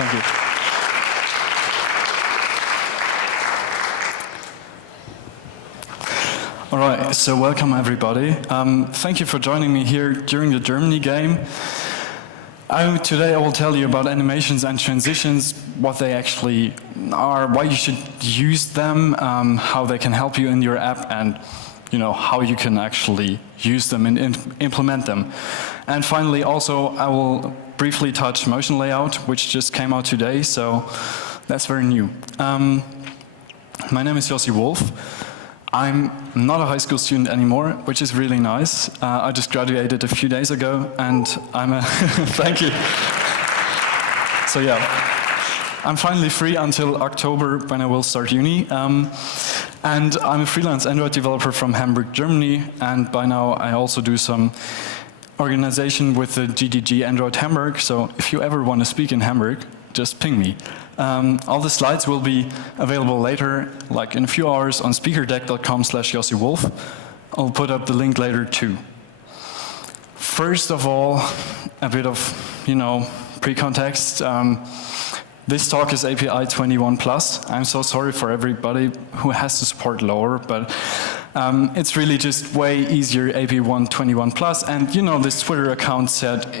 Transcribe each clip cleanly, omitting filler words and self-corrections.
Thank you. All right, so welcome everybody. Thank you for joining me here during the Germany game. Today I will tell you about animations and transitions, what they actually are, why you should use them, how they can help you in your app, and how you can actually use them and implement them. And finally, also, I will briefly touch motion layout, which just came out today, so that's very new. My name is Jossi Wolf. I'm not a high school student anymore, which is really nice. I just graduated a few days ago, and I'm a thank you. So yeah, I'm finally free until October when I will start uni. And I'm a freelance Android developer from Hamburg, Germany, and by now I also do some organization with the GDG Android Hamburg, so if you ever want to speak in Hamburg, just ping me. All the slides will be available later, like in a few hours, on speakerdeck.com/JossiWolf. I'll put up the link later too. First of all, a bit of, pre-context. This talk is API 21+. I'm so sorry for everybody who has to support lower, but it's really just way easier API 21+. And this Twitter account said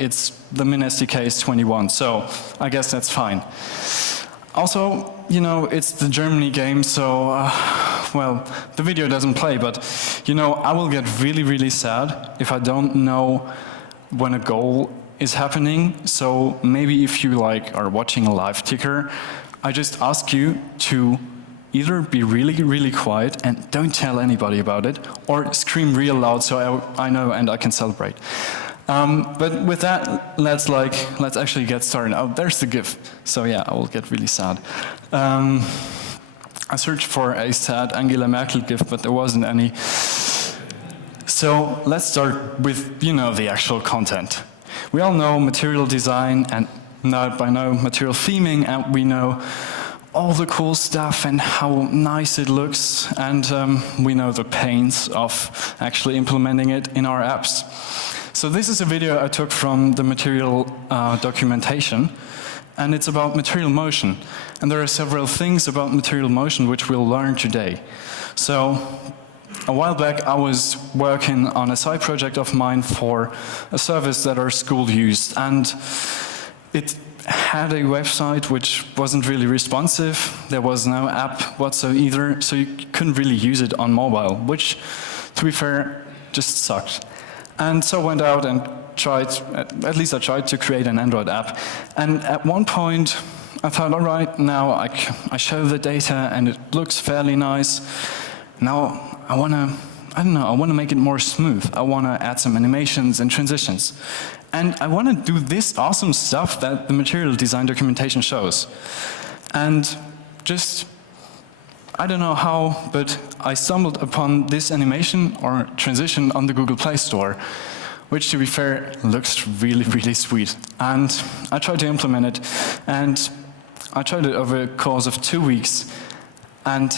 the min SDK is 21, so I guess that's fine. Also, it's the Germany game, so, well, the video doesn't play, but, I will get really, really sad if I don't know when a goal is happening. So maybe if you are watching a live ticker, I just ask you to either be really, really quiet and don't tell anybody about it, or scream real loud so I know and I can celebrate. But with that, let's actually get started. Oh, there's the GIF. So yeah, I will get really sad. I searched for a sad Angela Merkel GIF, but there wasn't any. So let's start with, the actual content. We all know material design and by now material theming, and we know all the cool stuff and how nice it looks, and we know the pains of actually implementing it in our apps. So this is a video I took from the material documentation, and it's about material motion. And there are several things about material motion which we'll learn today. So a while back I was working on a side project of mine for a service that our school used, and it had a website which wasn't really responsive. There was no app whatsoever, so you couldn't really use it on mobile, which, to be fair, just sucked. And so I went out and at least I tried to create an Android app. And at one point, I thought, all right, now I show the data and it looks fairly nice. Now I want to make it more smooth. I want to add some animations and transitions. And I want to do this awesome stuff that the material design documentation shows. And just, I don't know how, but I stumbled upon this animation or transition on the Google Play Store, which, to be fair, looks really, really sweet. And I tried to implement it, and I tried it over a course of 2 weeks, and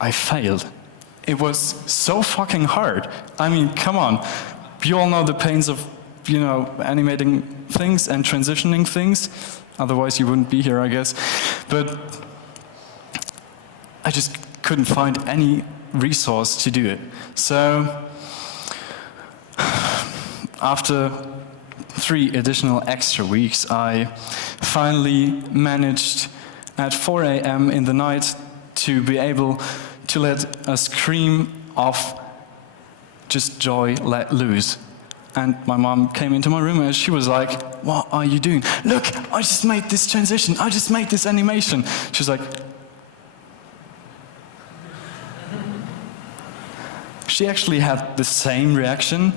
I failed. It was so fucking hard. I mean, come on. You all know the pains of, animating things and transitioning things. Otherwise, you wouldn't be here, I guess. But I just couldn't find any resource to do it. So after 3 additional extra weeks, I finally managed at 4 a.m. in the night to be able to let a scream of just joy let loose. And my mom came into my room and she was like, "What are you doing? Look, I just made this transition. I just made this animation." She was like, she actually had the same reaction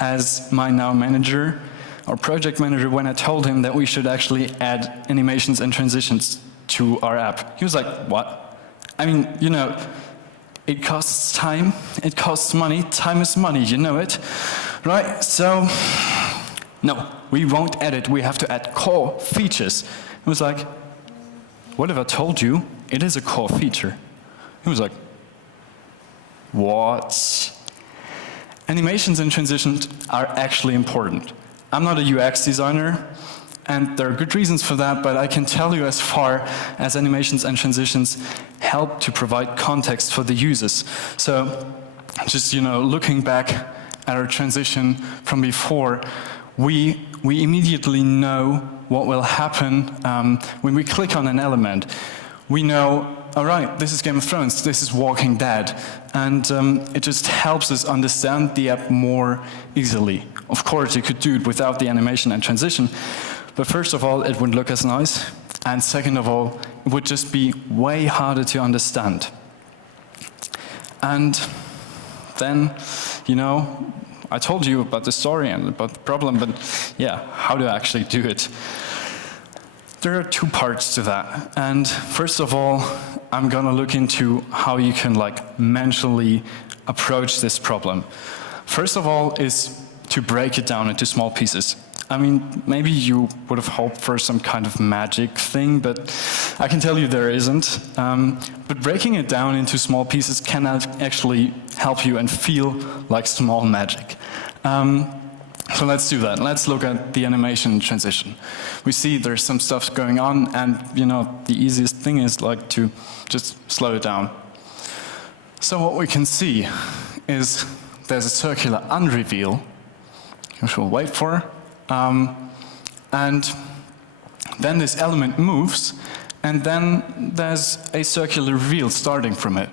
as my now manager or project manager when I told him that we should actually add animations and transitions to our app. He was like, "What?" I mean, it costs time, it costs money, time is money, you know it, right? So, no, we won't add it, we have to add core features. He was like, "What if I told you it is a core feature?" He was like, "What?" Animations and transitions are actually important. I'm not a UX designer, And there are good reasons for that, but I can tell you as far as animations and transitions help to provide context for the users. So just, looking back at our transition from before, we immediately know what will happen when we click on an element. We know, all right, this is Game of Thrones, this is Walking Dead, and it just helps us understand the app more easily. Of course, you could do it without the animation and transition, but first of all, it wouldn't look as nice, and second of all, it would just be way harder to understand. And then, I told you about the story and about the problem, but yeah, how do I actually do it? There are two parts to that. And first of all, I'm gonna look into how you can mentally approach this problem. First of all is to break it down into small pieces. I mean, maybe you would have hoped for some kind of magic thing, but I can tell you there isn't. But breaking it down into small pieces can actually help you and feel like small magic. So let's do that. Let's look at the animation transition. We see there's some stuff going on, and the easiest thing is to just slow it down. So what we can see is there's a circular unreveal, which we'll wait for, and then this element moves, and then there's a circular reveal starting from it.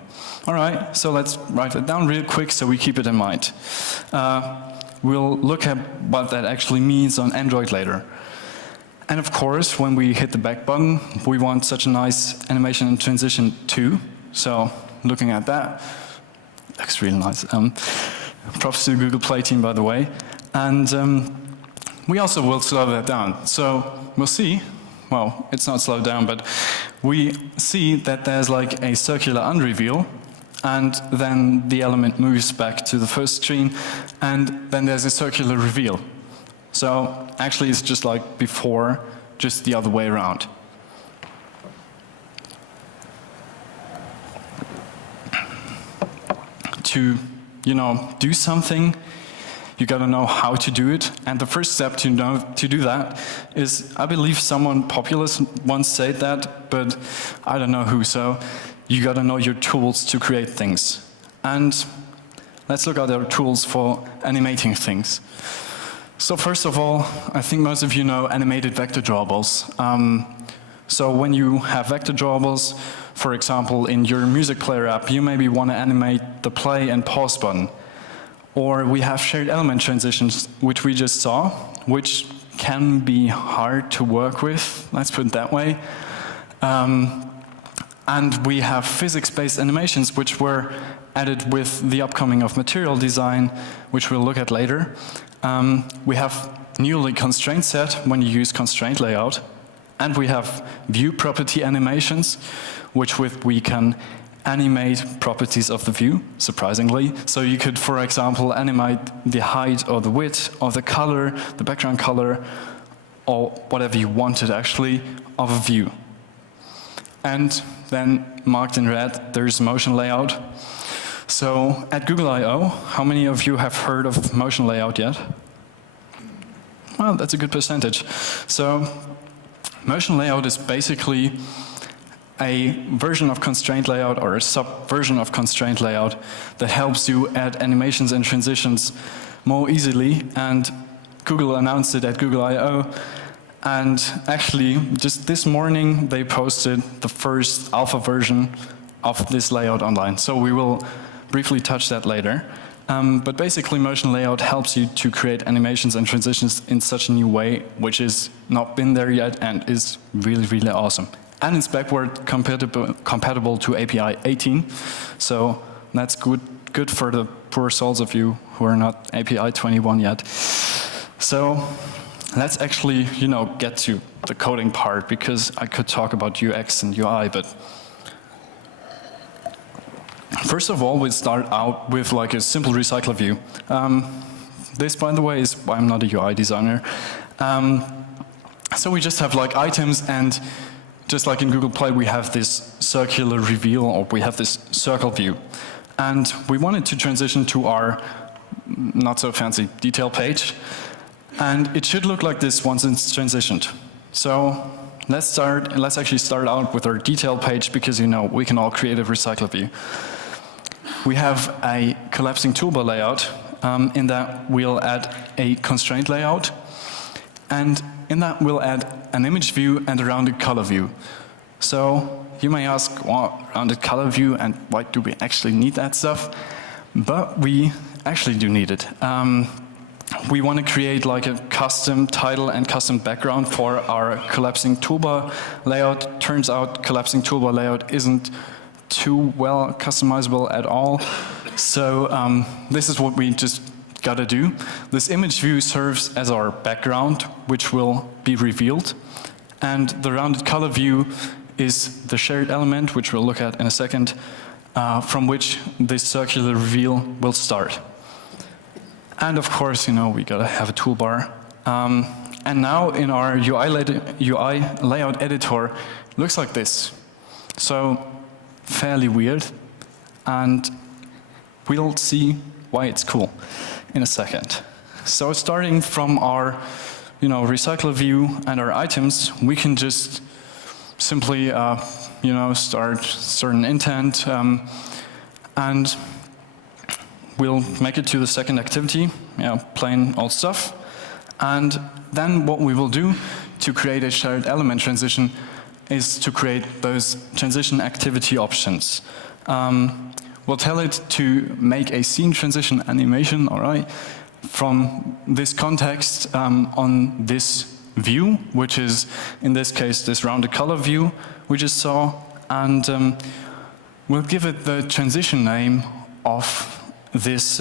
All right, so let's write it down real quick so we keep it in mind. We'll look at what that actually means on Android later. And of course, when we hit the back button, we want such a nice animation and transition too. So looking at that, looks really nice. Props to the Google Play team, by the way. And we also will slow that down. So we'll see, well, it's not slowed down, but we see that there's a circular unreveal, and then the element moves back to the first screen, and then there's a circular reveal. So actually it's just like before, just the other way around. To, do something, you gotta know how to do it, and the first step to do that is, I believe someone popular once said that, but I don't know who, so you gotta know your tools to create things. And let's look at our tools for animating things. So first of all, I think most of you know animated vector drawables. So when you have vector drawables, for example, in your music player app, you maybe want to animate the play and pause button. Or we have shared element transitions, which we just saw, which can be hard to work with, let's put it that way. And we have physics-based animations, which were added with the upcoming of material design, which we'll look at later. We have newly constraint set when you use constraint layout. And we have view property animations, which we can animate properties of the view, surprisingly. So you could, for example, animate the height or the width or the color, the background color, or whatever you wanted actually, of a view. And then marked in red, there's motion layout. So at Google I/O, how many of you have heard of motion layout yet? Well, that's a good percentage. So motion layout is basically a version of constraint layout or a subversion of constraint layout that helps you add animations and transitions more easily. And Google announced it at Google I/O. And actually, just this morning, they posted the first alpha version of this layout online. So we will briefly touch that later. But basically, motion layout helps you to create animations and transitions in such a new way, which has not been there yet and is really, really awesome. And it's backward compatible to API 18, so that's good for the poor souls of you who are not API 21 yet. So let's actually, get to the coding part, because I could talk about UX and UI, but first of all, we start out with a simple recycler view. This, by the way, is why I'm not a UI designer. So we just have items, and just like in Google Play, we have this circular reveal, or we have this circle view. And we wanted to transition to our not so fancy detail page. And it should look like this once it's transitioned. So let's actually start out with our detail page, because we can all create a recycler view. We have a collapsing toolbar layout. In that we'll add a constraint layout, and in that we'll add an image view and a rounded color view. So you may ask, well, rounded color view, and why do we actually need that stuff? But we actually do need it. We want to create like a custom title and custom background for our collapsing toolbar layout. Turns out collapsing toolbar layout isn't too well customizable at all. So this is what we just gotta do. This image view serves as our background, which will be revealed. And the rounded color view is the shared element, which we'll look at in a second, from which this circular reveal will start. And of course, we gotta have a toolbar. And now in our UI layout editor, it looks like this. So fairly weird, and we'll see why it's cool in a second. So starting from our recycler view and our items, we can just simply start certain intent, and we'll make it to the second activity, plain old stuff. And then what we will do to create a shared element transition is to create those transition activity options. We'll tell it to make a scene transition animation, all right, from this context on this view, which is, in this case, this rounded color view we just saw. And we'll give it the transition name of this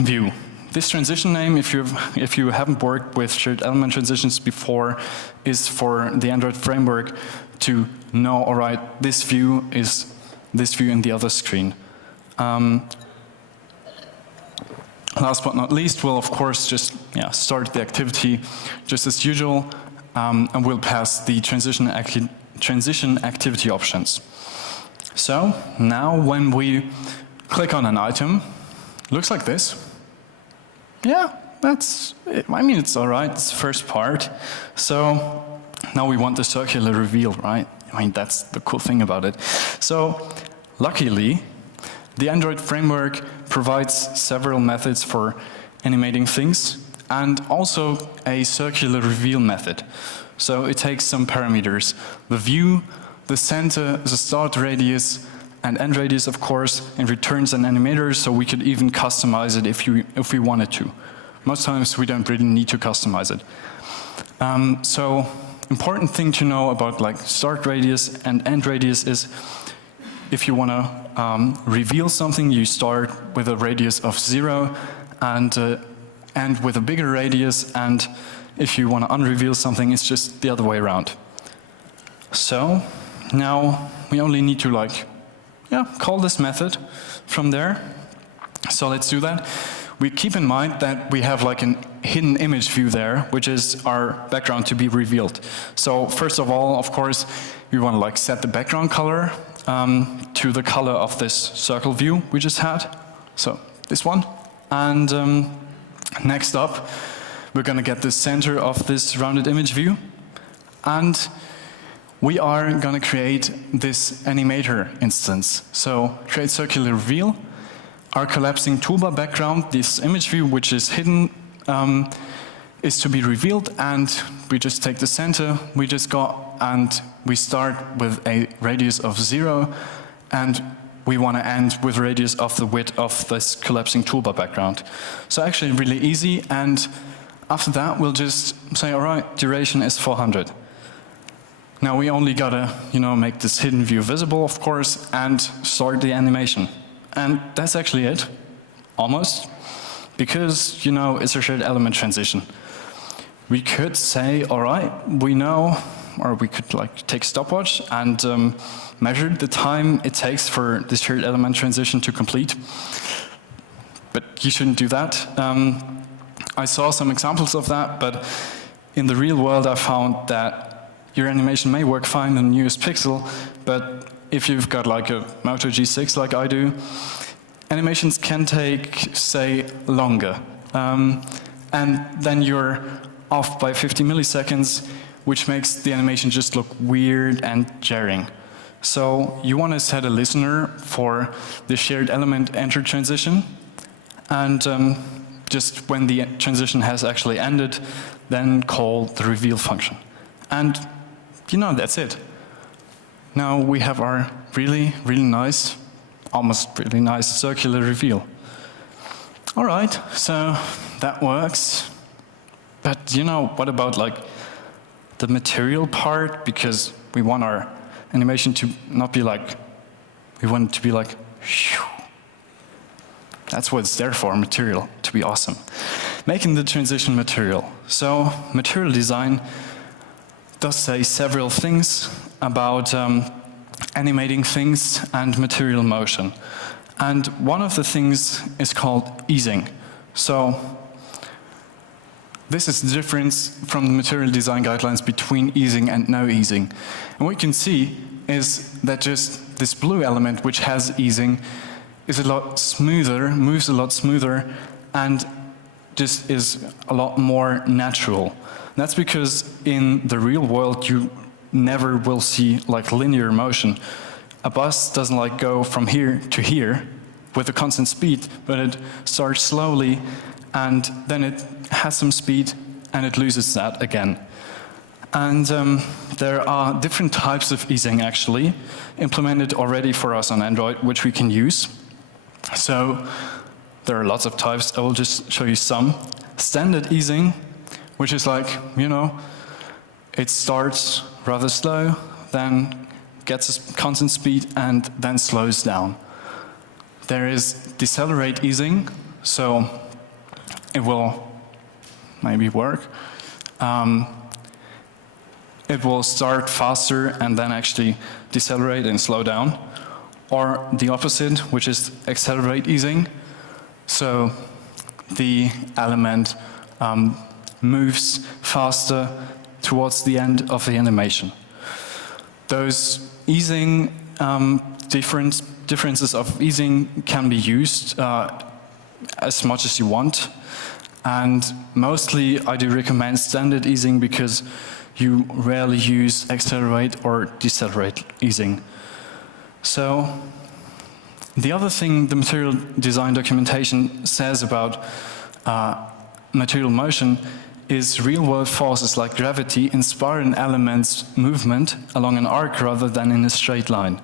view. This transition name, if you haven't worked with shared element transitions before, is for the Android framework to know, all right, this view is this view in the other screen. Last but not least, we'll of course just start the activity just as usual, and we'll pass the transition activity options. So now when we click on an item, it looks like this. Yeah, it's all right, it's the first part. So now we want the circular reveal, right? That's the cool thing about it. So luckily, the Android framework provides several methods for animating things, and also a circular reveal method. So it takes some parameters: the view, the center, the start radius, and end radius, of course, and returns an animator, so we could even customize it if we wanted to. Most times we don't really need to customize it. So important thing to know about like start radius and end radius is, if you want to reveal something, you start with a radius of 0 and end with a bigger radius, and if you want to unreveal something, it's just the other way around. So now we only need to call this method from there. So let's do that. We keep in mind that we have like a hidden image view there, which is our background to be revealed. So first of all, of course, we want to set the background color to the color of this circle view we just had. So this one. And next up, we're going to get the center of this rounded image view. And we are going to create this animator instance. So create circular reveal. Our collapsing toolbar background, this image view which is hidden, is to be revealed, and we just take the center we just got, and we start with a radius of 0, and we want to end with a radius of the width of this collapsing toolbar background. So actually really easy, and after that we'll just say, all right, duration is 400. Now we only gotta, make this hidden view visible, of course, and start the animation. And that's actually it, almost, because, it's a shared element transition. We could say, all right, we know, or we could take stopwatch and measure the time it takes for this shared element transition to complete. But you shouldn't do that. I saw some examples of that, but in the real world I found that your animation may work fine in the newest Pixel, but if you've got a Moto G6 like I do, animations can take, say, longer. And then you're off by 50 milliseconds, which makes the animation just look weird and jarring. So you want to set a listener for the shared element enter transition, and just when the transition has actually ended, then call the reveal function. And that's it. Now we have our really, really nice, almost really nice circular reveal. All right, so that works. But what about like the material part? Because we want our animation to not be like, we want it to be like, whew. That's what it's there for, material, to be awesome. Making the transition material. So material design does say several things about animating things and material motion. And one of the things is called easing. So this is the difference from the material design guidelines between easing and no easing. And what you can see is that just this blue element, which has easing, is a lot smoother, moves a lot smoother, and just is a lot more natural. And that's because in the real world, you never will see like linear motion. A bus doesn't like go from here to here with a constant speed, but it starts slowly, and then it has some speed, and it loses that again. And there are different types of easing actually implemented already for us on Android, which we can use. So there are lots of types. I will just show you some. Standard easing, which is like, it starts rather slow, then gets a constant speed, and then slows down. There is decelerate easing, so it will maybe work. It will start faster and then actually decelerate and slow down. Or the opposite, which is accelerate easing. So the element moves faster towards the end of the animation. Those easing differences of easing can be used as much as you want. And mostly I do recommend standard easing because you rarely use accelerate or decelerate easing. So the other thing the material design documentation says about material motion is real-world forces like gravity inspire an element's movement along an arc rather than in a straight line.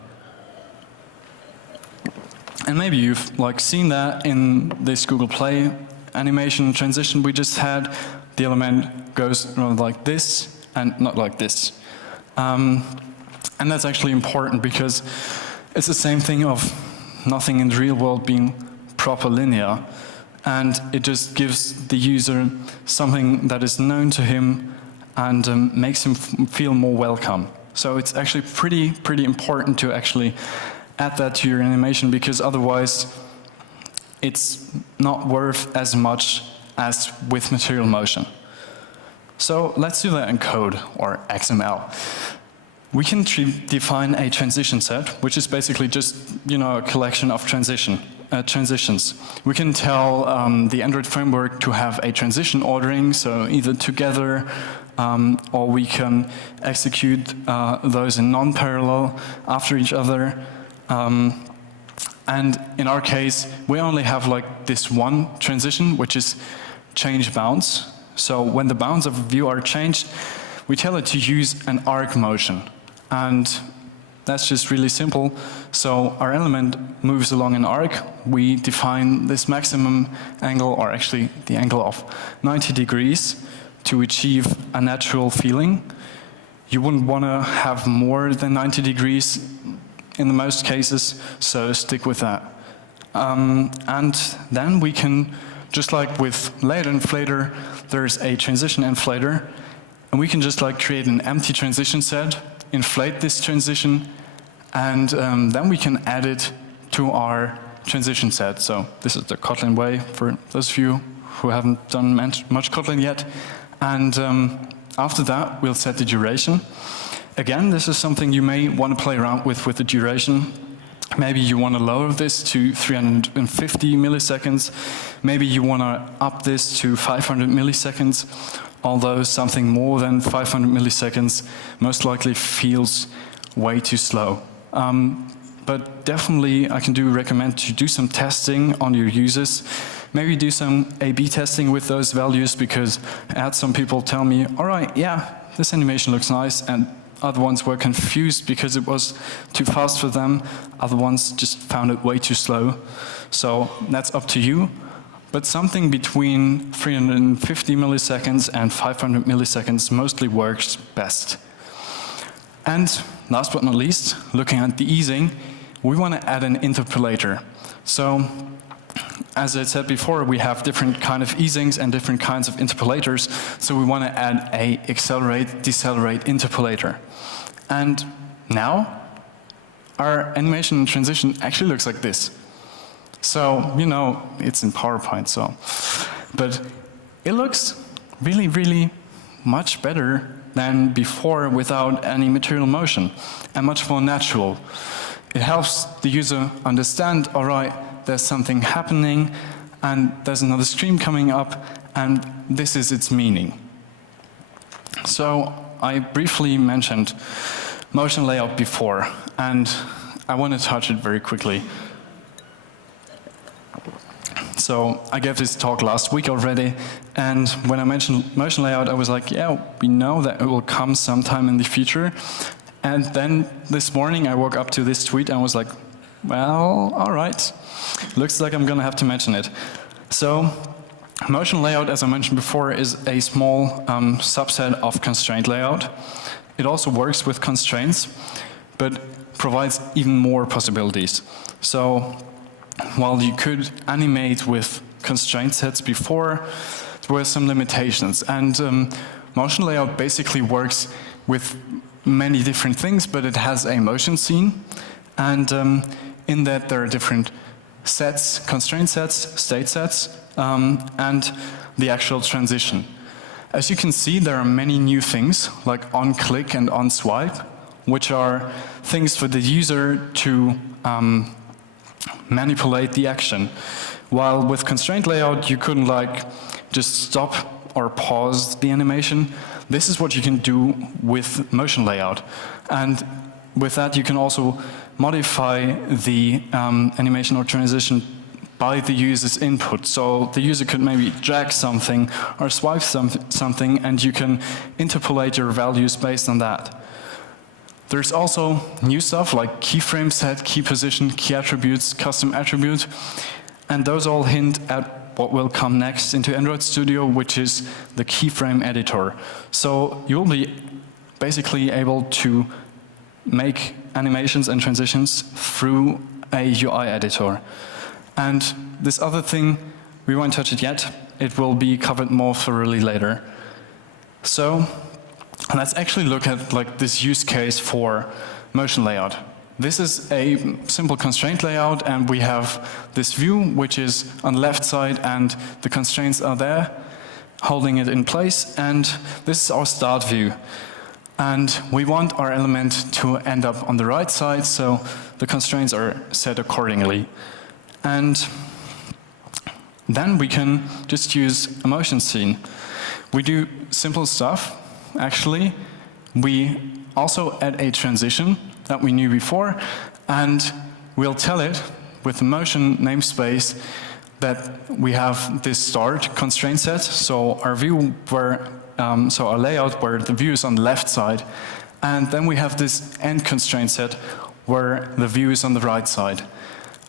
And maybe you've seen that in this Google Play animation transition we just had. The element goes like this and not like this. And that's actually important because it's the same thing of nothing in the real world being proper linear. And it just gives the user something that is known to him and makes him feel more welcome. So it's actually pretty important to actually add that to your animation, because otherwise it's not worth as much as with material motion. So let's do that in code or XML. We can define a transition set, which is basically just a collection of transitions. We can tell the Android framework to have a transition ordering, so either together or we can execute those in non-parallel after each other. And in our case, we only have this one transition, which is change bounds. So when the bounds of a view are changed, we tell it to use an arc motion. And that's just really simple. So our element moves along an arc. We define this maximum angle, or actually the angle of 90 degrees, to achieve a natural feeling. You wouldn't want to have more than 90 degrees in the most cases, so stick with that. And then we can, just like with layer inflator, there's a transition inflator, and we can just create an empty transition set, inflate this transition, and then we can add it to our transition set. So this is the Kotlin way for those of you who haven't done much Kotlin yet. And after that, we'll set the duration. Again, this is something you may want to play around with the duration. Maybe you want to lower this to 350 milliseconds. Maybe you want to up this to 500 milliseconds. although something more than 500 milliseconds most likely feels way too slow. But definitely I can recommend to do some testing on your users. Maybe do some A/B testing with those values, because I had some people tell me, all right, yeah, this animation looks nice, and other ones were confused because it was too fast for them. Other ones just found it way too slow. So that's up to you. But something between 350 milliseconds and 500 milliseconds mostly works best. And last but not least, looking at the easing, we want to add an interpolator. So as I said before, we have different kind of easings and different kinds of interpolators. So we want to add a accelerate, decelerate interpolator. And now our animation and transition actually looks like this. So, you know, it's in PowerPoint, but it looks really, really much better than before without any material motion, and much more natural. It helps the user understand, all right, there's something happening, and there's another stream coming up, and this is its meaning. So I briefly mentioned motion layout before, and I want to touch it very quickly. So I gave this talk last week already, and when I mentioned motion layout, I was like, yeah, we know that it will come sometime in the future. And then this morning I woke up to this tweet and was like, well, all right, looks like I'm going to have to mention it. So motion layout, as I mentioned before, is a small subset of constraint layout. It also works with constraints, but provides even more possibilities. So while you could animate with constraint sets before, there were some limitations. And motion layout basically works with many different things, but it has a motion scene. And in that there are different sets, constraint sets, state sets, and the actual transition. As you can see, there are many new things, like on-click and on-swipe, which are things for the user to manipulate the action. While with constraint layout, you couldn't just stop or pause the animation. This is what you can do with motion layout. And with that, you can also modify the animation or transition by the user's input. So the user could maybe drag something or swipe something, and you can interpolate your values based on that. There's also new stuff like keyframe set, key position, key attributes, custom attribute, and those all hint at what will come next into Android Studio, which is the keyframe editor. So you'll be basically able to make animations and transitions through a UI editor. And this other thing, we won't touch it yet. It will be covered more thoroughly later. So let's actually look at this use case for motion layout. This is a simple constraint layout, and we have this view which is on the left side, and the constraints are there holding it in place, and this is our start view. And we want our element to end up on the right side, so the constraints are set accordingly. And then we can just use a motion scene. We do simple stuff. Actually, we also add a transition that we knew before, and we'll tell it with the motion namespace that we have this start constraint set. So our view so our layout where the view is on the left side, and then we have this end constraint set where the view is on the right side.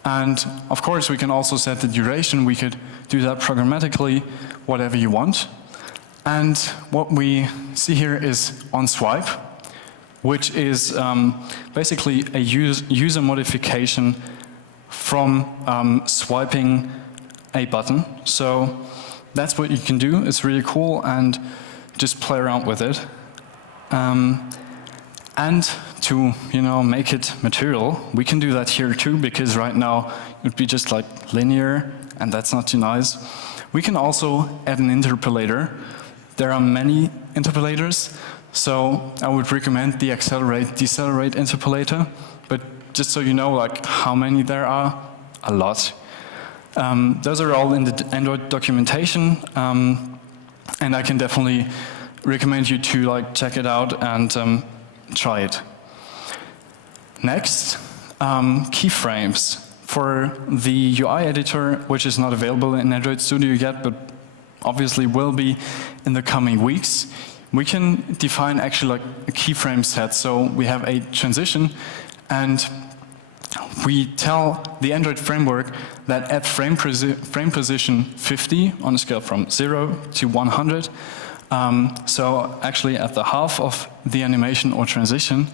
And of course, we can also set the duration. We could do that programmatically, whatever you want. And what we see here is on swipe, which is basically a user modification from swiping a button. So that's what you can do. It's really cool, and just play around with it. And to make it material, we can do that here too, because right now it would be just linear, and that's not too nice. We can also add an interpolator. There are many interpolators, so I would recommend the accelerate, decelerate interpolator. But just so you know how many there are, a lot. Those are all in the Android documentation. And I can definitely recommend you to check it out and try it. Next, keyframes. For the UI editor, which is not available in Android Studio yet, but obviously will be in the coming weeks, we can define actually a keyframe set. So we have a transition, and we tell the Android framework that at frame position 50 on a scale from 0 to 100, so actually at the half of the animation or transition,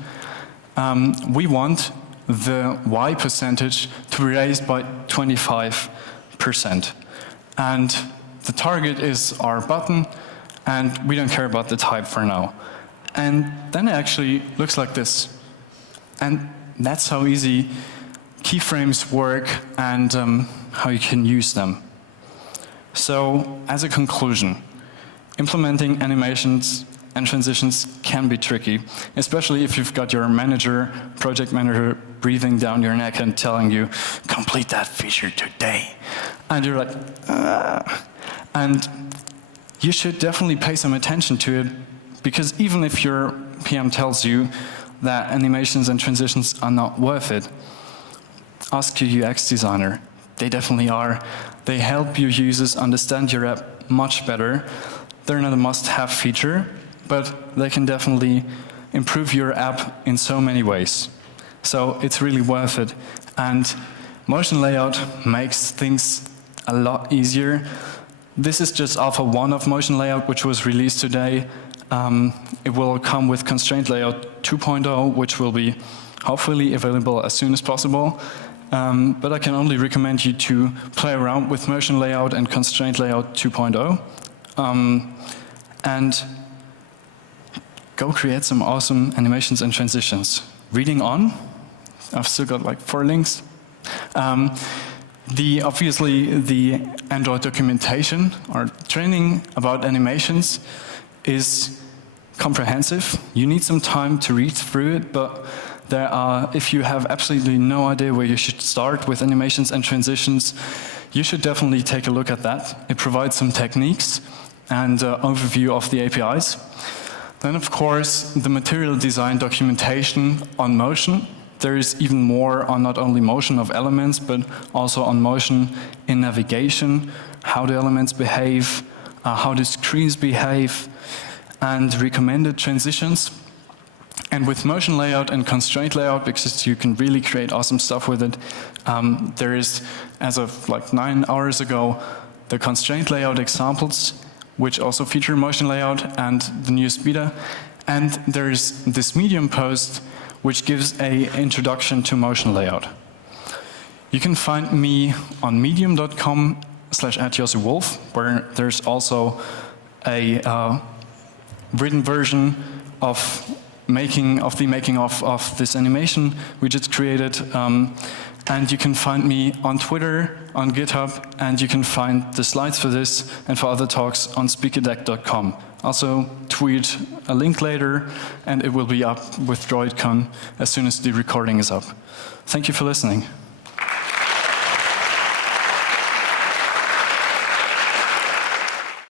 we want the Y percentage to be raised by 25%. And the target is our button, and we don't care about the type for now. And then it actually looks like this. And that's how easy keyframes work and how you can use them. So, as a conclusion, implementing animations and transitions can be tricky, especially if you've got your project manager, breathing down your neck and telling you, complete that feature today. And you're like, And you should definitely pay some attention to it, because even if your PM tells you that animations and transitions are not worth it, ask your UX designer. They definitely are. They help your users understand your app much better. They're not a must-have feature, but they can definitely improve your app in so many ways. So it's really worth it. And motion layout makes things a lot easier. This is just alpha 1 of motion layout, which was released today. It will come with constraint layout 2.0, which will be hopefully available as soon as possible. But I can only recommend you to play around with motion layout and constraint layout 2.0. And go create some awesome animations and transitions. Reading on, I've still got 4 links. Obviously, the Android documentation or training about animations is comprehensive. You need some time to read through it, but if you have absolutely no idea where you should start with animations and transitions, you should definitely take a look at that. It provides some techniques and overview of the APIs. Then, of course, the material design documentation on motion. There is even more on not only motion of elements, but also on motion in navigation, how the elements behave, how the screens behave, and recommended transitions. And with motion layout and constraint layout, because you can really create awesome stuff with it, there is, as of 9 hours ago, the constraint layout examples, which also feature motion layout and the newest beta. And there is this Medium post, which gives an introduction to motion layout. You can find me on medium.com/@JossiWolf, where there's also a written version of the making of this animation we just created. And you can find me on Twitter, on GitHub, and you can find the slides for this and for other talks on speakerdeck.com. Also tweet a link later, and it will be up with droidCon as soon as the recording is up. Thank you for listening.